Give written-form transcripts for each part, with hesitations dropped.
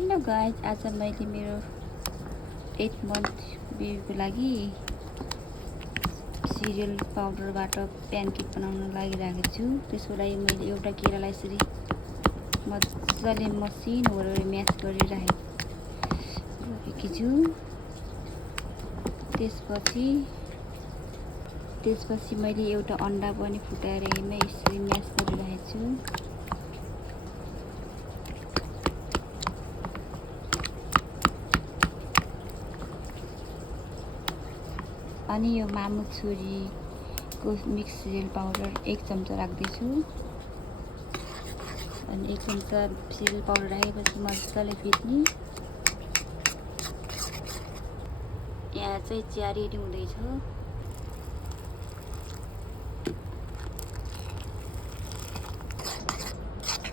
Hello guys, आज मैले मेरो 8 मन्थ बेबीको लागि सिरियल पाउडरबाट प्यानकेक बनाउन लागिरहेको छु। त्यसको लागि मैले एउटा केरालाई यसरी मजाले मसिनो गरेर म्यास गरिराखेकी छु। त्यसपछि मैले एउटा अन्डा पनि फुटाएर यसरी म्यास गरिरहेको छु। अनि यो मामु छोरीको मिक्स सिरियल पाउडर 1 चम्चा राख्दैछु। अनि 1 चम्चा सिरियल पाउडर राखेपछि मजाले फिट्ने। यहाँ चाहिँ चिया रेडी हुँदैछ।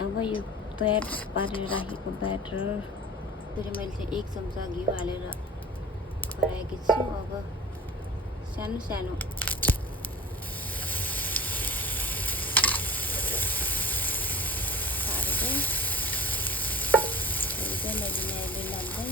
अब यो तयार पारेर राखेको ब्याटर फेरि मैले चाहिँ 1 चम्चा घिउ हालेर खराएकी छु। अब सानो सानो पारेर मैले न्यायले लाग्दै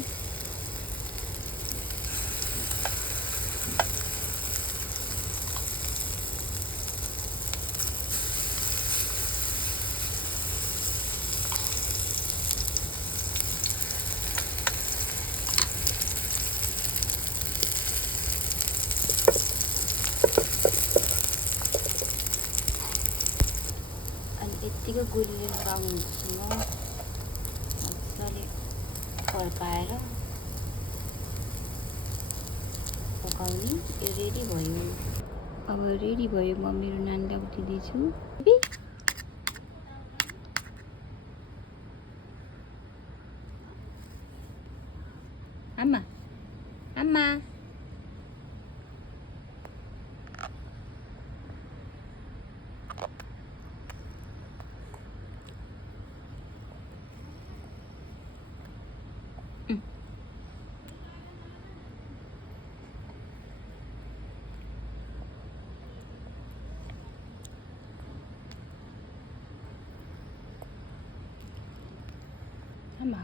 यत्तिकै गुलियो ब्राउनसम्म मजाले फर्काएर पकाउने। यो रेडी भयो। अब रेडी भयो। म मेरो नानीलाई उठिदिन्छु। आमा आमा आमा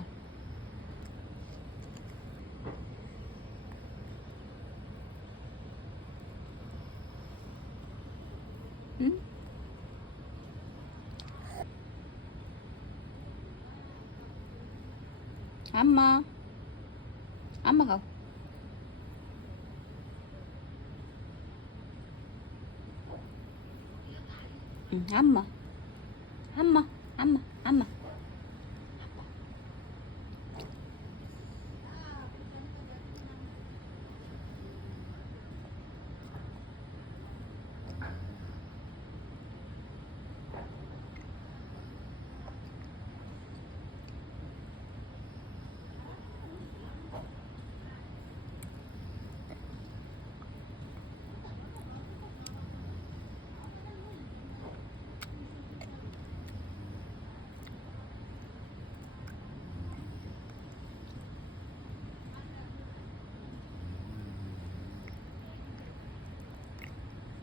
आमा आमा खाऊ। आमा आमा आमा आमा